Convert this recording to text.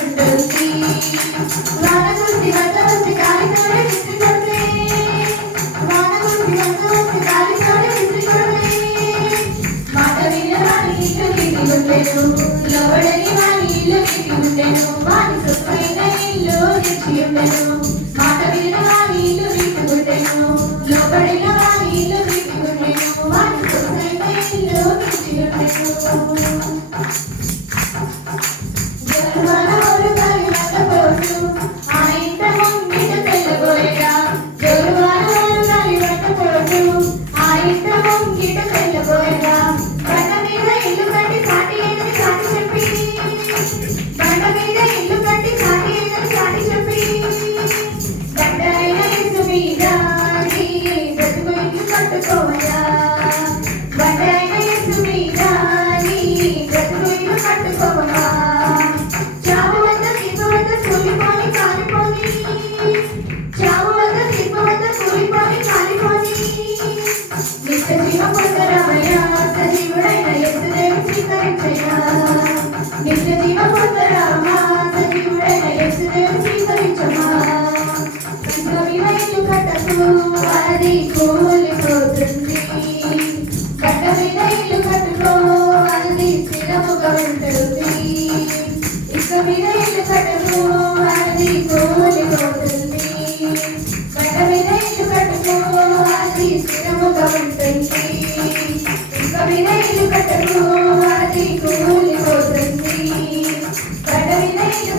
ఉంటుంది. వాన గురించి వద్ద వచ్చి గాలితోనే విసిరి కొడితే, వాన గురించి వద్ద వచ్చి గాలితోనే విసిరి కొడితే, మాట విన్న వాని ఇల్లు వీటి ఉండెను, లోబడని వాని ఇల్లు వీటి ఉండెను, వాని సొత్తైన ఇల్లు నిలిచి ఉండెను. మాట విన్న వాని ఇల్లు వీటి ఉండెను, లోబడిన వాని ఇల్లు వీటి ఉండెను, వాని సొత్తైన ఇల్లు నిలిచి ఉండెను. అది కూలిపోతుంది, కట్ట మీద ఇల్లు కట్టుకో అది స్థిరముగా ఉంటుంది. ఇసుక మీద ఇల్లు కట్టుకో అది కూలిపోతుంది, కట్ట మీద ఇల్లు కట్టుకో అది స్థిరముగా ఉంటుంది. ఇసుక మీద ఇల్లు కట్టుకో అది కూలిపోతుంది, కట్ట మీద ఇల్లు